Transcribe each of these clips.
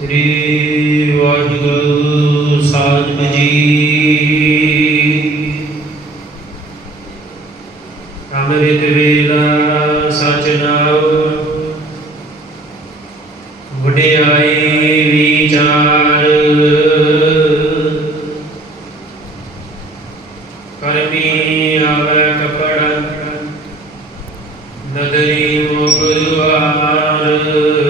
ਸ੍ਰੀ ਵਾਹਿਗੁਰੂ ਸਾਹਿਬ ਜੀ। ਅੰਮ੍ਰਿਤ ਵੇਲਾ ਸਚ ਨਾਉ, ਵਡਿਆਈ ਵਿਚਾਰ। ਕਰਮੀ ਆਵੇ ਕਪੜਾ, ਨਦਰੀ ਮੋਗੁਰਵਾਰ ਦਰਸ਼ਨ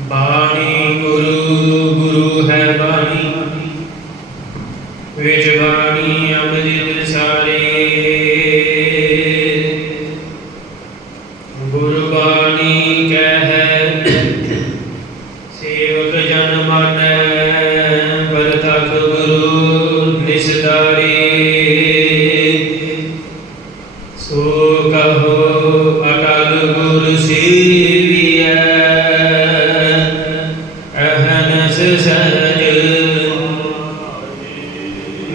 ਬਾਣੀ ਗੁਰੂ ਗੁਰੂ ਹੈ ਬਾਣੀ। ਵਿੱਚ ਬਾਣੀ ਅੰਮ੍ਰਿਤ ਸਾਰੇ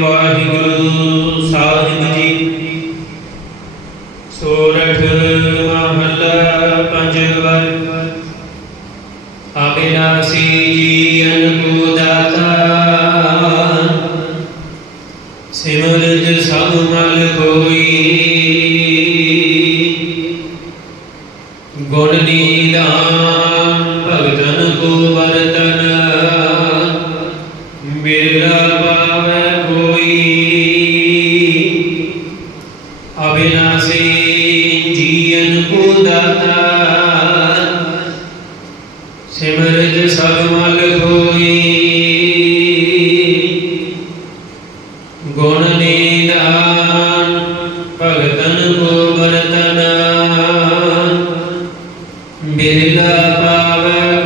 ਵਾਹਿਗੁਰੂ ਸਾਹਿਬ ਜੀ। ਸੋਰਠ ਮਹੱਲਾ ਪੰਜਵਾ। ਅਬਿਨਾਸੀ ਜੀਵਨ ਕੋ ਦਾਤਾ ਸਿਮਰਤ ਸਭ ਮਲ ਕੋਈ ਜੀਵਨ ਕੋ ਦਾਤਾ ਸਿਮਰਤ ਸਭ ਮਲ ਹੋਈ ਗੁਣ ਨੀਦਾਨ ਭਗਤਨ ਕੋ ਵਰਤਨ। ਬਿਰਲਾ ਪਾਵੈ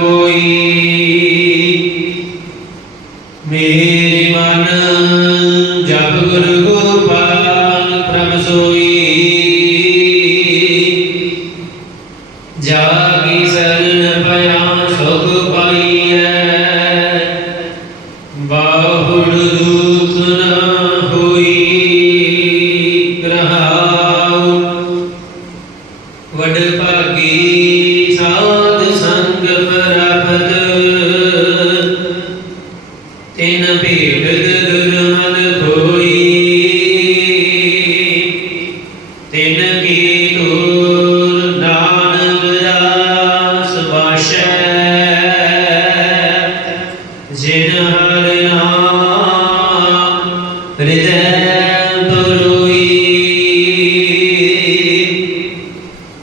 ਤਿਨ ਭੇਟ ਦੁਰਮਨ ਹੋਈ। ਤਿਨ ਕੀ ਤੂਰ ਨਾਨਕ ਦਾਸ ਬਾਸ਼ੈ ਜਿਨ ਹਰਿ ਨਾਮ ਹਿਰਦੈ ਪਰੋਈ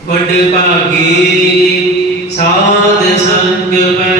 ਵੱਡ ਭਾਗੀ ਸਾਧ ਸੰਗ ਪ੍ਰਾਪਤ